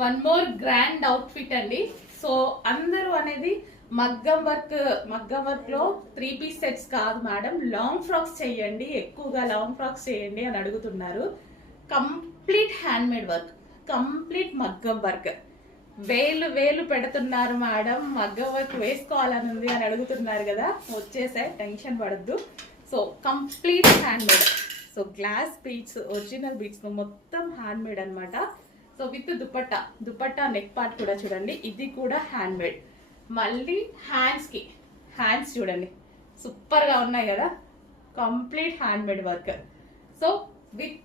One more grand outfit అండి. So అందరూ అనేది మగ్గం వర్క్ లో 3 పీస్ సెట్స్ కాదు మేడం, లాంగ్ ఫ్రాక్స్ చేయండి, ఎక్కువగా లాంగ్ ఫ్రాక్స్ చేయండి అని అడుగుతున్నారు. Complete hand made work, complete మగ్గం వర్క్. వేలు పెడుతున్నారు మేడం, మగ్గం వర్క్ వేసుకోవాలని ఉంది అని అడుగుతున్నారు కదా, వచ్చేసే టెన్షన్ పడద్దు. So complete hand made. So glass beads, original beads మొత్తం హ్యాండ్ మేడ్ అనమాట. So with dupatta neck part కూడా చూడండి, ఇది కూడా హ్యాండ్ మేడ్. మళ్ళీ హ్యాండ్స్ చూడండి సూపర్ గా ఉన్నాయి కదా, complete hand made work. So with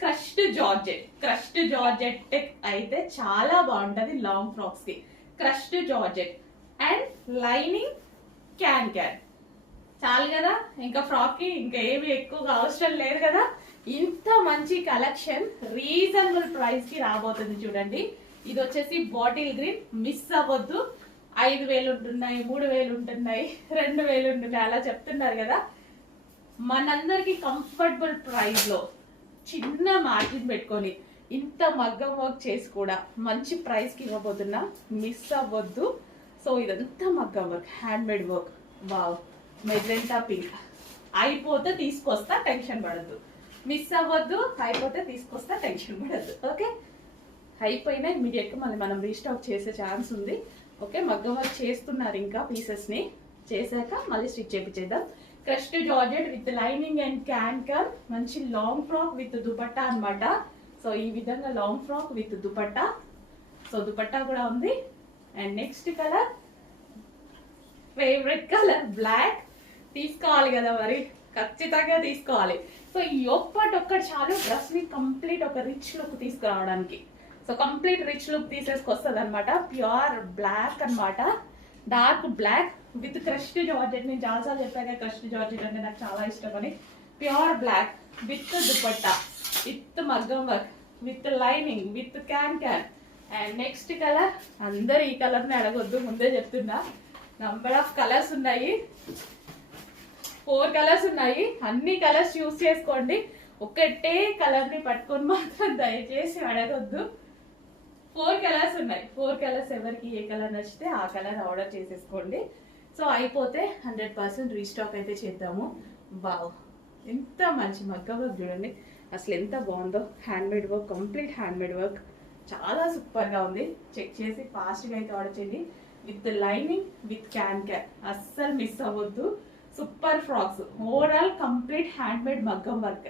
crushed georgette అయితే చాలా బాగుంటది లాంగ్ ఫ్రాక్స్ కి. Crushed georgette and lining can చాలు కదా, ఇంకా ఫ్రాక్ కి ఇంకా ఏమి ఎక్కువగా అవసరం లేదు కదా. ఇంత మంచి కలెక్షన్ రీజనబుల్ ప్రైస్ కి రాబోతుంది చూడండి. ఇది వచ్చేసి బాటిల్ గ్రీన్, మిస్ అవ్వద్దు. 5,000 ఉంటున్నాయి, 3,000 ఉంటున్నాయి, 2,000 ఉంటున్నాయి అలా చెప్తున్నారు కదా. మనందరికి కంఫర్టబుల్ ప్రైస్ లో చిన్న మార్జిన్ పెట్టుకొని ఇంత మగ్గం వర్క్ చేసి కూడా మంచి ప్రైస్ కి ఇవ్వబోతున్నా, మిస్ అవ్వద్దు. సో ఇదంతా మగ్గం work, hand made work. Wow, magenta pink. అయిపోతే తీసుకొస్తా, టెన్షన్ పడద్దు. మిస్ అవ్వద్దు, అయిపోతే తీసుకొస్తా, టెన్షన్ పడద్దు. ఓకే, అయిపోయినా ఇమీడియట్ గా మళ్ళీ మనం రీస్టాక్ చేసే ఛాన్స్ ఉంది. ఓకే, మగ్గం వర్క్ చేస్తున్నారు, ఇంకా పీసెస్ ని చేశాక మళ్ళీ స్టిచ్ చేపించేద్దాం. Crushed georgette with lining and can, మంచి లాంగ్ ఫ్రాక్ విత్ దుపట్టా అన్నమాట. సో ఈ విధంగా long frock with dupatta. So dupatta కూడా ఉంది. And next colour, favourite colour black. తీసుకోవాలి కదా మరి, ఖచ్చితంగా తీసుకోవాలి. సో ఈ ఒక్కటి చాలు డ్రెస్ ని కంప్లీట్ ఒక రిచ్ లుక్ తీసుకురావడానికి. సో కంప్లీట్ రిచ్ లుక్ తీసేసుకొస్తుంది అనమాట. ప్యూర్ బ్లాక్ అనమాట, dark black with crushed georgette. నేను చాలాసార్లు చెప్పాను, క్రష్డ్ జార్జెట్ అంటే నాకు చాలా ఇష్టం అని. Pure black with dupatta, with మగ్గం work, with lining, with can. And next colour, అందరు ఈ కలర్ ని అడగొద్దు, ముందే చెప్తున్నా. నంబర్ ఆఫ్ కలర్స్ ఉన్నాయి, 4 కలర్స్ ఉన్నాయి. అన్ని కలర్స్ యూజ్ చేసుకోండి, ఒకటే కలర్ ని పట్టుకొని మాత్రం దయచేసి అడగొద్దు. 4 కలర్స్ ఉన్నాయి. 4 కలర్స్ ఎవరికి ఏ కలర్ నచ్చితే ఆ కలర్ ఆర్డర్ చేసేసుకోండి. సో అయిపోతే 100% రీస్టాక్ అయితే చేద్దాము. వావ్, ఎంత మంచి మగ్గం వర్క్ చూడండి, అసలు ఎంత బాగుందో. Hand made work, complete hand made work, చాలా సూపర్ గా ఉంది. చెక్ చేసి ఫాస్ట్ గా అయితే ఆర్డర్ చేయండి. విత్ లైనింగ్, విత్ క్యాన్, అస్సలు మిస్ అవ్వద్దు. Super frocks, overall complete hand made మగ్గం వర్క్.